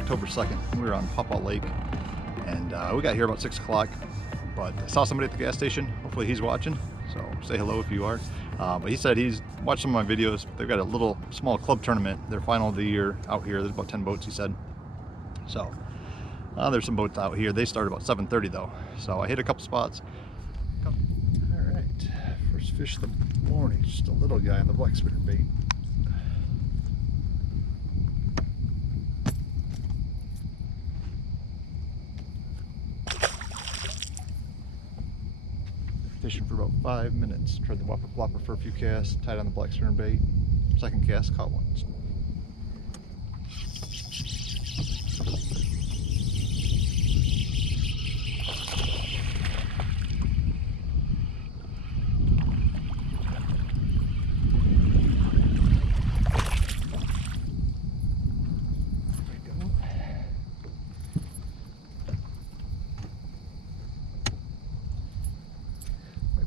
October 2nd. We were on Paw Paw Lake, and we got here about 6 o'clock. But I saw somebody at the gas station. Hopefully he's watching, so say hello if you are. But he said he's watched some of my videos. They've got a little small club tournament, their final of the year out here. There's about 10 boats, he said. So there's some boats out here. They start about 7:30 though. So I hit a couple spots. All right, first fish of the morning, just a little guy on the black spinner bait. Fishing for about 5 minutes. Tried the whopper plopper for a few casts, tied on the black spinner bait. Second cast, caught one. So.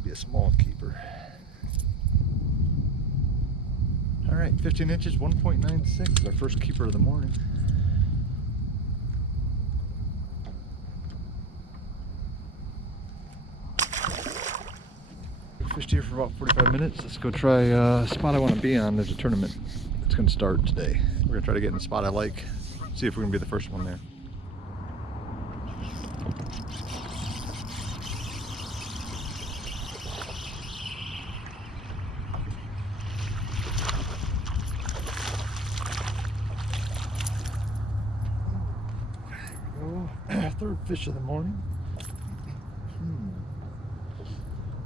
Be a small keeper. All right, 15 inches, 1.96 is our first keeper of the morning. Fished here for about 45 minutes. Let's go try a spot I want to be on. There's a tournament that's going to start today. We're going to try to get in a spot I like, see if we're going to be the first one there. Third fish of the morning.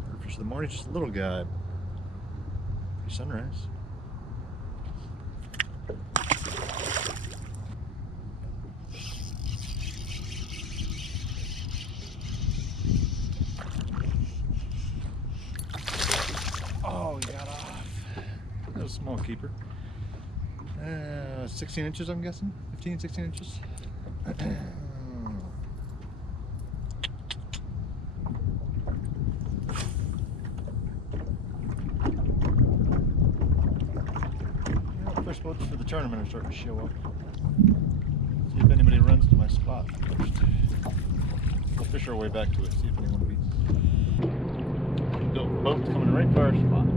Third fish of the morning, just a little guy. Pretty sunrise. Oh, he got off. That was a small keeper. 16 inches, I'm guessing. 15, 16 inches. First boats for the tournament are starting to show up. See if anybody runs to my spot first. We'll fish our way back to it, see if anyone beats. Go, boat's coming right for our spot.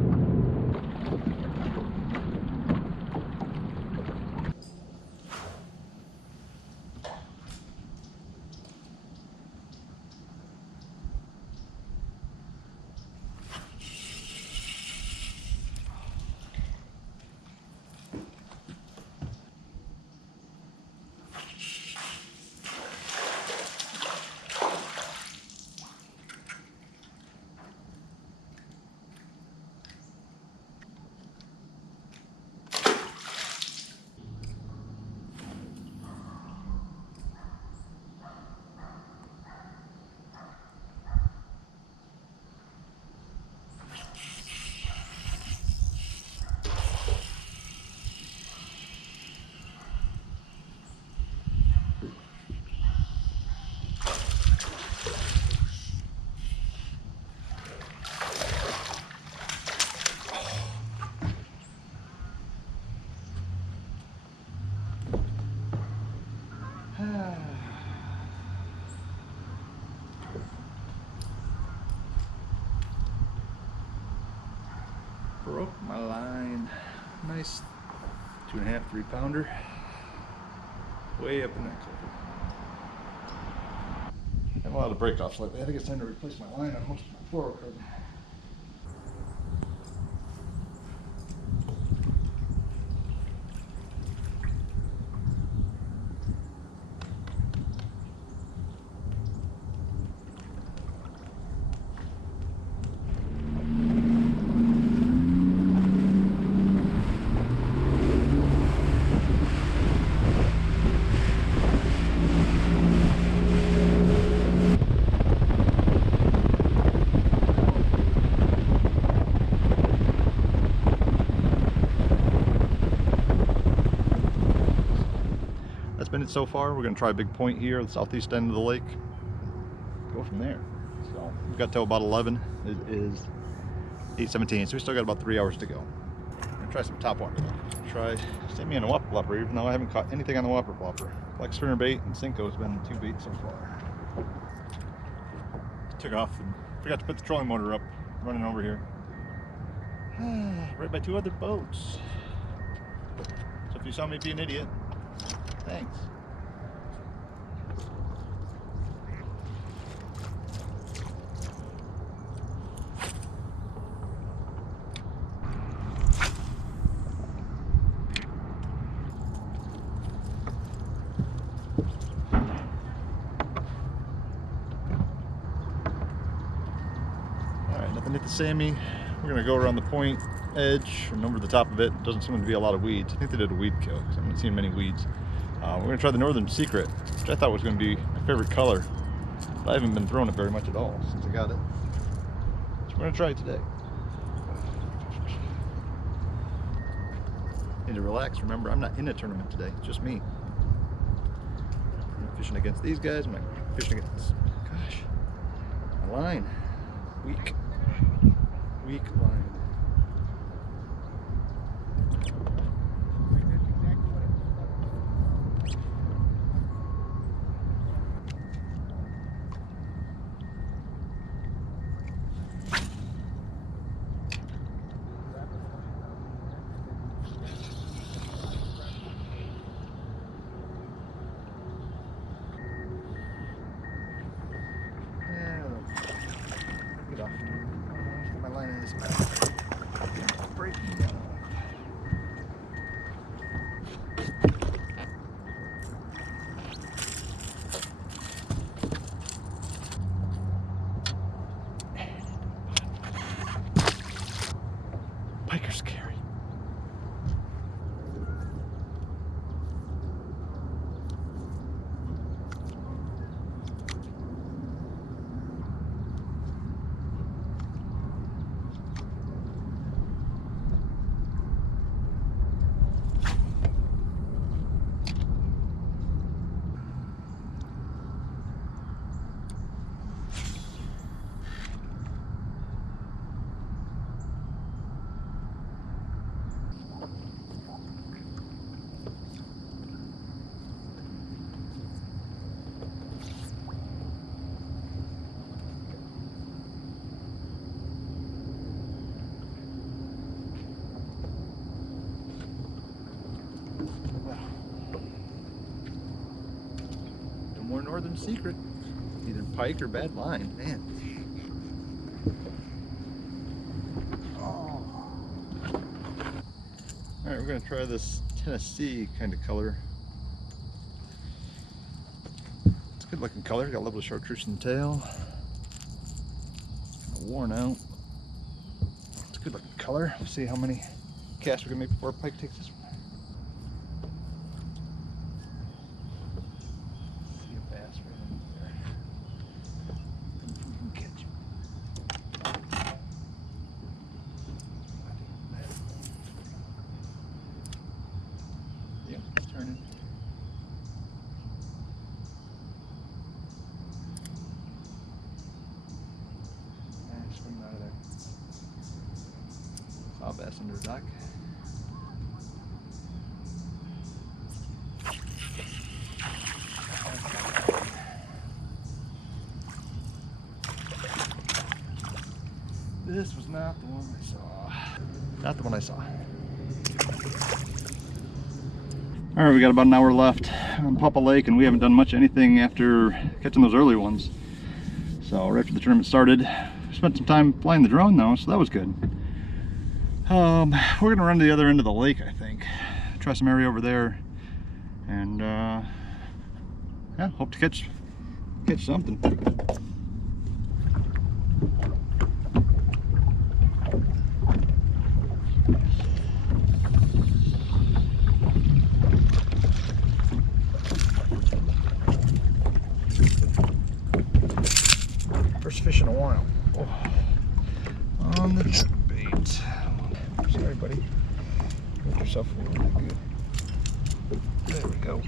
Broke my line. Nice 2.5, 3 pounder. Way up in that culvert. I have a lot of breakoffs lately. I think it's time to replace my line on most of my fluorocarbon. Been it so far. We're going to try a big point here, the southeast end of the lake. Go from there. So we've got till about 11. It is 8:17, so we still got about 3 hours to go. Try some top water though. Try send me on a whopper plopper, even though I haven't caught anything on the whopper plopper. Like spinner bait and Cinco has been 2 baits so far. Took off and forgot to put the trolling motor up, running over here. Right by 2 other boats. So if you saw me be an idiot, thanks. Alright, nothing hit the Sammy. We're gonna go around the point edge and over the top of it. Doesn't seem to be a lot of weeds. I think they did a weed kill because I haven't seen many weeds. We're gonna try the Northern Secret, which I thought was gonna be my favorite color, but I haven't been throwing it very much at all since I got it. So we're gonna try it today. Need to relax. Remember, I'm not in a tournament today. It's just me. I'm not fishing against these guys. I'm not fishing against. Gosh, my line. Weak line. Get off. My line in this back. Break. Pike are scary. More Northern Secret, either pike or bad line, man. Oh. All right, we're gonna try this Tennessee kind of color. It's a good looking color. Got a little bit of chartreuse in the tail. Worn out. It's a good looking color. We'll see how many casts we're gonna make before pike takes this one. Turning. And swing out of there. Saw bass under the dock. This was not the one I saw. Not the one I saw. All right, we got about an hour left on Paw Paw Lake, and we haven't done much anything after catching those early ones. So right after the tournament started, we spent some time flying the drone though, so that was good. We're gonna run to the other end of the lake, I think. Try some area over there, and yeah, hope to catch something. First fish in a while. Oh. On the jerk bait. Sorry, buddy. Make yourself a little bit good. There we go.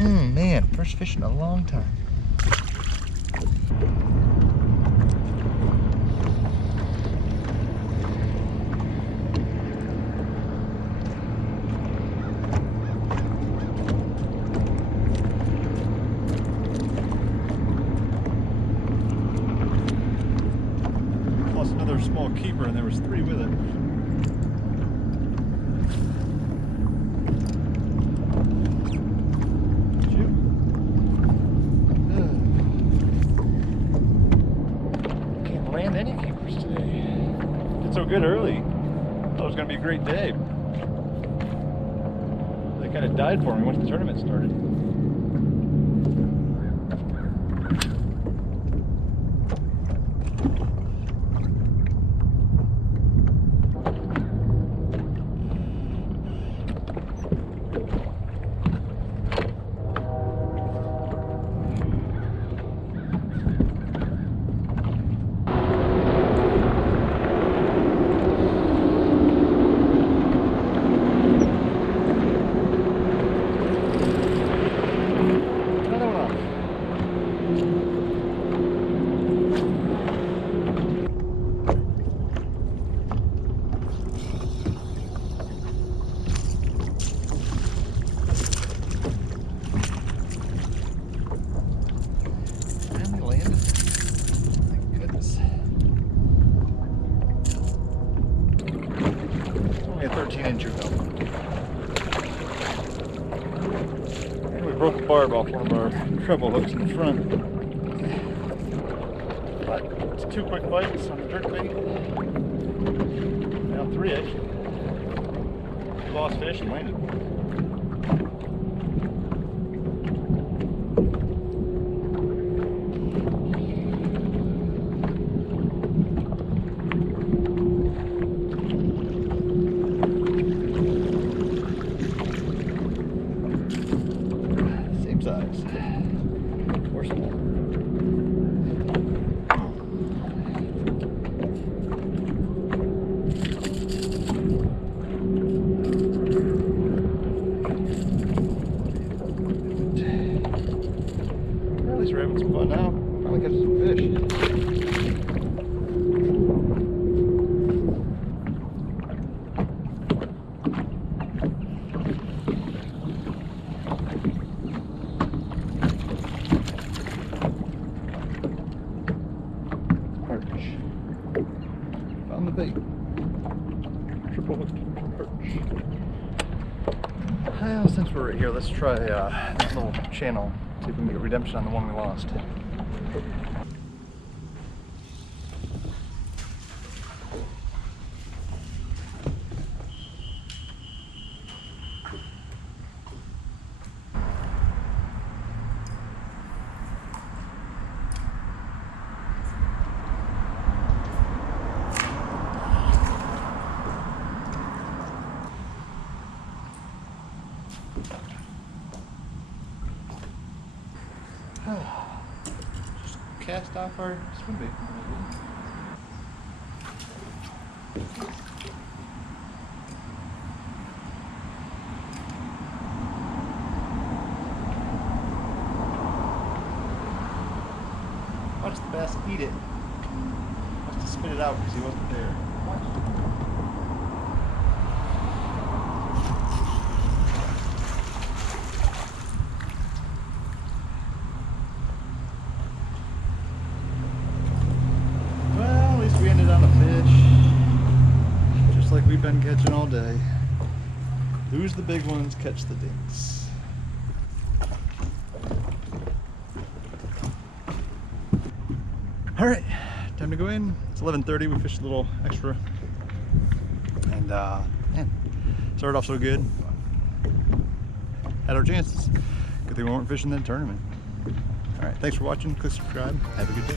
Man, first fish in a long time. small keeper and there was 3 with it. Can't land any keepers today. Did so good early. Thought it was going to be a great day. They kind of died for me once the tournament started. A 13-incher though. And we broke the barb off one of our treble hooks in the front. But it's 2 quick bites on the jerk bait. Now 3 actually. Lost fish and landed one. We're having some fun now. Finally catching some fish. Perch. Found the bait. Triple hooked perch. Well, since we're right here, let's try this little channel. See if we can get redemption on the one we lost. Just cast off our swim bait. Watch the bass eat it. Must have spit it out because he wasn't there. We ended on a fish, just like we've been catching all day. Lose the big ones, catch the dinks. All right, time to go in. It's 11:30. We fished a little extra, and man, started off so good. Had our chances. Good thing we weren't fishing that tournament. All right, thanks for watching. Click subscribe. Have a good day.